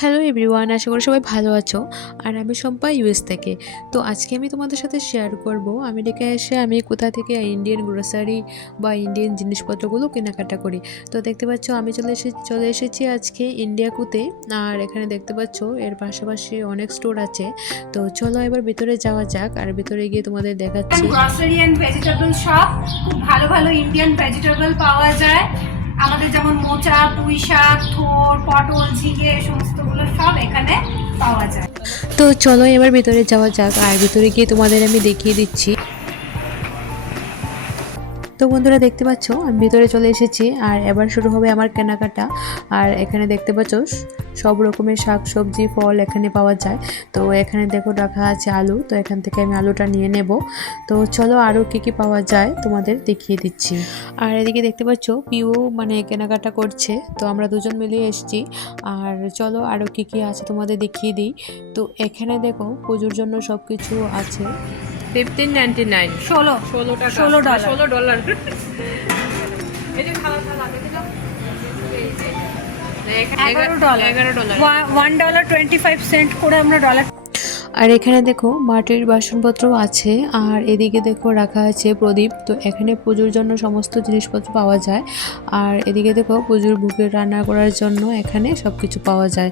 Hello everyone, আশা করি সবাই ভালো আছো। আর আমি শম্পা ইউএস থেকে। তো আজকে আমি তোমাদের সাথে শেয়ার করব আমেরিকায় এসে আমি কোথা থেকে ইন্ডিয়ান গ্রোসারি বা ইন্ডিয়ান জিনিসপত্রগুলো কেনাকাটা করি। তো দেখতে পাচ্ছ আমি চলে এসেছি আজকে ইন্ডিয়াকুতে। আর এখানে দেখতে পাচ্ছ এর পাশাপাশি অনেক স্টোর আছে। তো চলো এবার ভিতরে যাওয়া যাক, আর ভিতরে গিয়ে তোমাদের দেখাচ্ছি। গ্রসারি এন্ড ভেজিটেবল শপ, খুব ভালো ভালো ইন্ডিয়ান ভেজিটেবল পাওয়া যায়। আমাদের যেমন মোচা, পুঁই শাক, থোর, পটল, ঝিঙে সমস্তগুলো সব এখানে পাওয়া যায়। তো চলো এবার ভিতরে যাওয়া যাক, আর ভিতরে গিয়ে তোমাদের আমি দেখিয়ে দিচ্ছি। তো বন্ধুরা দেখতে পাচ্ছ আমি ভিতরে চলে এসেছি, আর এবার শুরু হবে আমার কেনাকাটা। আর এখানে দেখতে পাচ্ছ সব রকমের শাক সবজি ফল এখানে পাওয়া যায়। তো এখানে দেখো রাখা আছে আলু, তো এখান থেকে আমি আলুটা নিয়ে নেব। তো চলো আরও কি পাওয়া যায় তোমাদের দেখিয়ে দিচ্ছি। আর এদিকে দেখতে পাচ্ছ পিউ কেনাকাটা করছে, তো আমরা দুজন মিলে এসেছি। আর চলো আরও কি আছে তোমাদের দেখিয়ে দিই। তো এখানে দেখো পুজোর জন্য সব কিছু আছে। 15.99 16 টাকা $16 $16 এই যে খালা দেখে যাও $11 $1.25 করে আমরা ডলার। আর এখানে দেখো মাটির বাসনপত্র আছে, আর এদিকে দেখো রাখা আছে প্রদীপ। তো এখানে পুজোর জন্য সমস্ত জিনিসপত্র পাওয়া যায়। আর এদিকে দেখো পুজোর ভোগের রান্না করার জন্য এখানে সব কিছু পাওয়া যায়।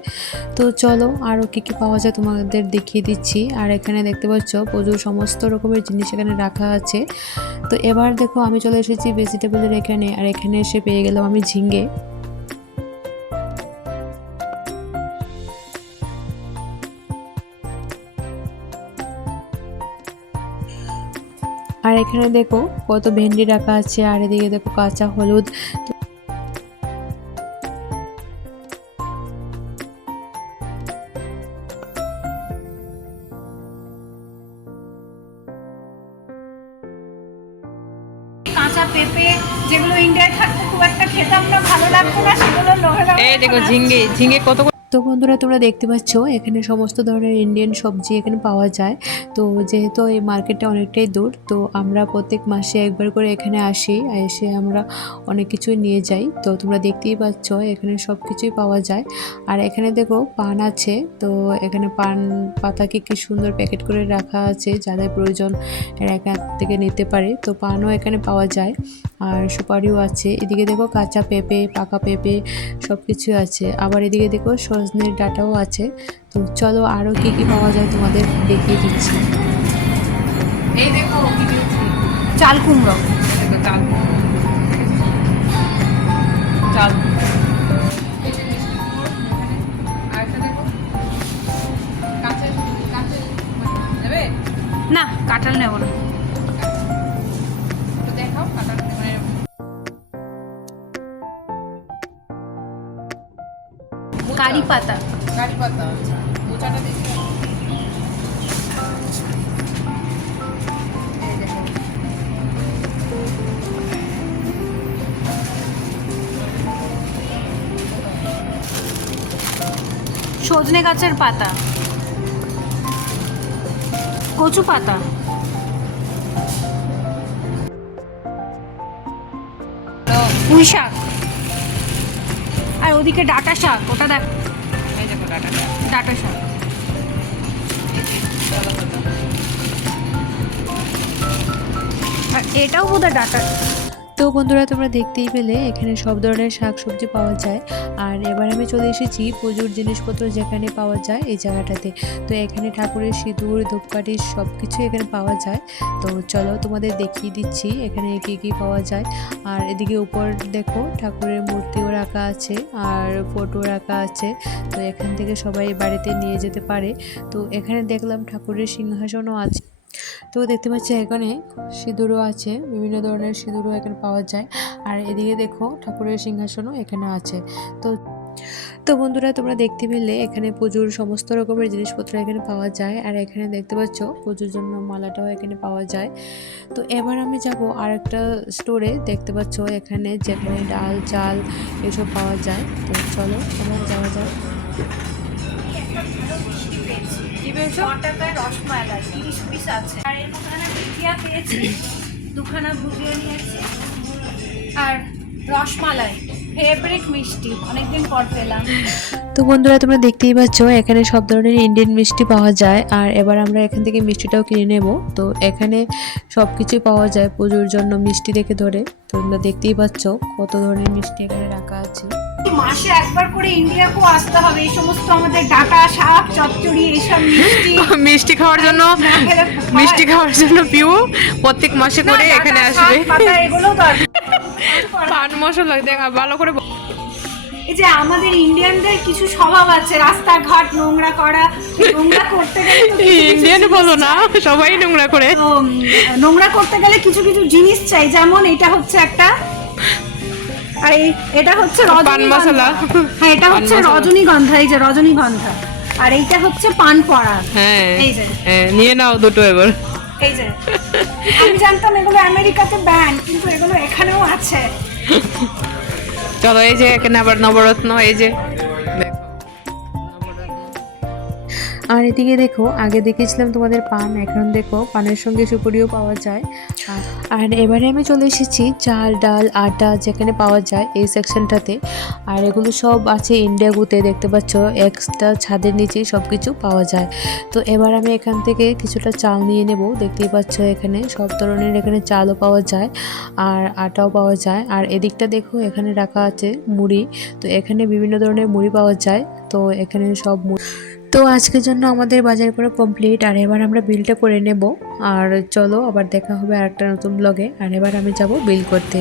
তো চলো আরও কি পাওয়া যায় তোমাদের দেখিয়ে দিচ্ছি। আর এখানে দেখতে পাচ্ছ পুজোর সমস্ত রকমের জিনিস এখানে রাখা আছে। তো এবার দেখো আমি চলে এসেছি ভেজিটেবলের এখানে, আর এখানে এসে পেয়ে গেলাম আমি ঝিঙ্গে। আর এখানে দেখো কত ভেন্ডি রাখা আছে, আর এদিকে দেখো কাঁচা হলুদ। কাঁচা পেঁপে, যেগুলো ইন্ডিয়ায় থাকতো খুব একটা খেতাম না, ভালো লাগতো না, সেগুলো লোহে লোহে এই দেখো ঝিঙ্গে কত তো বন্ধুরা তোমরা দেখতে পাচ্ছ এখানে সমস্ত ধরনের ইন্ডিয়ান সবজি এখানে পাওয়া যায়। তো যেহেতু এই মার্কেটটা অনেকটাই দূর, তো আমরা প্রত্যেক মাসে একবার করে এখানে আসি, এসে আমরা অনেক কিছুই নিয়ে যাই। তো তোমরা দেখতেই পাচ্ছ এখানে সব কিছুই পাওয়া যায়। আর এখানে দেখো পান আছে, তো এখানে পান পাতাকে কি সুন্দর প্যাকেট করে রাখা আছে, যাদের প্রয়োজন এখান থেকে নিতে পারে। তো পানও এখানে পাওয়া যায়, আর সুপারিও আছে। এদিকে দেখো কাঁচা পেঁপে, পাকা পেঁপে সব কিছু আছে। আবার এদিকে দেখো সজনের ডাঁটাও আছে। তো চলো আরও কি পাওয়া যায় তোমাদের দেখিয়ে দিচ্ছি। এই দেখো কি দিয়েছি চাল কুমড়ো। দেখো চাল আরেকটা দেখো কাঁচা নেবে না, কাঁঠাল নেব না। তো দেখাও কাঁচা কারি পাতা, কারি পাতা। আচ্ছা মোচাটা দেখি এই দেখো সজনে গাছের পাতা, কচু পাতা, পুঁই শাক, আর ওদিকে ডাঁটা শাক, ওটা দেখ, এই দেখো ডাটাটা ডাঁটা শাক। আর এটাও বোধহয় ডাঁটা। তো বন্ধুরা তোমরা দেখতেই পেলে এখানে সব ধরনের শাক সবজি পাওয়া যায়। আর এবার আমি চলে এসেছি পুজোর জিনিসপত্র যেখানে পাওয়া যায় এই জায়গাটাতে। তো এখানে ঠাকুরের সিঁদুর ধূপকাঠি সব কিছু এখানে পাওয়া যায়। তো চলো তোমাদের দেখিয়ে দিচ্ছি এখানে কি পাওয়া যায়। আর এদিকে উপর দেখো ঠাকুরের মূর্তিও রাখা আছে, আর ফটো রাখা আছে। তো এখান থেকে সবাই বাড়িতে নিয়ে যেতে পারে। তো এখানে দেখলাম ঠাকুরের সিংহাসনও আছে। তো দেখতে পাচ্ছি এখানে সিঁদুরও আছে, বিভিন্ন ধরনের সিঁদুরও এখানে পাওয়া যায়। আর এদিকে দেখো ঠাকুরের সিংহাসনও এখানে আছে। তো তো বন্ধুরা তোমরা দেখতে পেলে এখানে পুজোর সমস্ত রকমের জিনিসপত্র এখানে পাওয়া যায়। আর এখানে দেখতে পাচ্ছ পুজোর জন্য মালাটাও এখানে পাওয়া যায়। তো এবার আমি যাব আর একটা স্টোরে, দেখতে পাচ্ছ এখানে যেখানে ডাল চাল এসব পাওয়া যায়। তো চলো এবার যাওয়া যায়। কি পেয়েছো? টাকায় রসমালাই 30 পিস আছে। আর এর মধ্যে ভুজিয়া পেয়েছি, দুখানা ভুজিয়া নিয়েছি, আর রসমালাই ফেভারিট মিষ্টি, অনেকদিন পর পেলাম। তো বন্ধুরা তোমরা দেখতেই পাচ্ছ এখানে সব ধরনের ইন্ডিয়ান মিষ্টি পাওয়া যায়। আর এবার আমরা এখান থেকে মিষ্টিটাও কিনে নেব। তো এখানে সব কিছুই পাওয়া যায় পুজোর জন্য মিষ্টি থেকে ধরে। তো তোমরা দেখতেই পাচ্ছ কত ধরনের মিষ্টি এখানে রাখা আছে। মাসে একবার করে ইন্ডিয়াকেও আসতে হবে, এই সমস্ত আমাদের ডাটা শাক চচ্চড়ি এইসব মিষ্টি মিষ্টি খাওয়ার জন্য না খেলে হয়? মিষ্টি খাওয়ার জন্য পিউ প্রত্যেক মাসে না, করে ডাঁটা, এখানে শাক, আসবে। পাতা এগুলো দরকার। পান মশলা দেখা ভালো করে এই যে আমাদের ইন্ডিয়ানদের কিছু স্বভাব আছে, রাস্তাঘাট নোংরা করা, নোংরা করতে গেলে তো কিছু কিছু ইন্ডিয়ান জিনিস বলো না, চাই। সবাই নোংরা করে। তো, নোংরা করতে গেলে কিছু কিছু জিনিস চাই, যেমন এটা হচ্ছে একটা, আর এটা হচ্ছে পান মশলা। রজনীগন্ধা। হ্যাঁ, এটা পান হচ্ছে মশলা। রজনীগন্ধা, এই যে রজনীগন্ধা। আর এইটা হচ্ছে পান পড়া। হ্যাঁ এই যে। হ্যাঁ, নিয়ে নাও দুটো এবার। এই যে আমি জানতাম এগুলো আমেরিকাতে ব্যান, কিন্তু এগুলো এখানেও আছে। চলো এই যে এখানে আবার নবরত্ন, এই যে দেখো। আর এদিকে দেখো আগে দেখেছিলাম তোমাদের পান, এখন দেখো পানের সঙ্গে সুপুরিও পাওয়া যায়। আর এবারে আমি চলে এসেছি চাল ডাল আটা যেখানে পাওয়া যায় এই সেকশনটাতে। আর এগুলো সব আছে ইন্ডিয়া গুতে, দেখতে পাচ্ছ একটা ছাদের নিচেই সব কিছু পাওয়া যায়। তো এবার আমি এখান থেকে কিছুটা চাল নিয়ে নেব। দেখতেই পাচ্ছ এখানে সব ধরনের এখানে চালও পাওয়া যায় আর আটাও পাওয়া যায়। আর এদিকটা দেখো এখানে রাখা আছে মুড়ি। তো এখানে বিভিন্ন ধরনের মুড়ি পাওয়া যায়। তো এখানে সব তো আজকের জন্য আমাদের বাজার করা কমপ্লিট। আর এবার আমরা বিলটা করে নেব। আর চলো আবার দেখা হবে আরেকটা নতুন ব্লগে। আর এবার আমি যাব বিল করতে।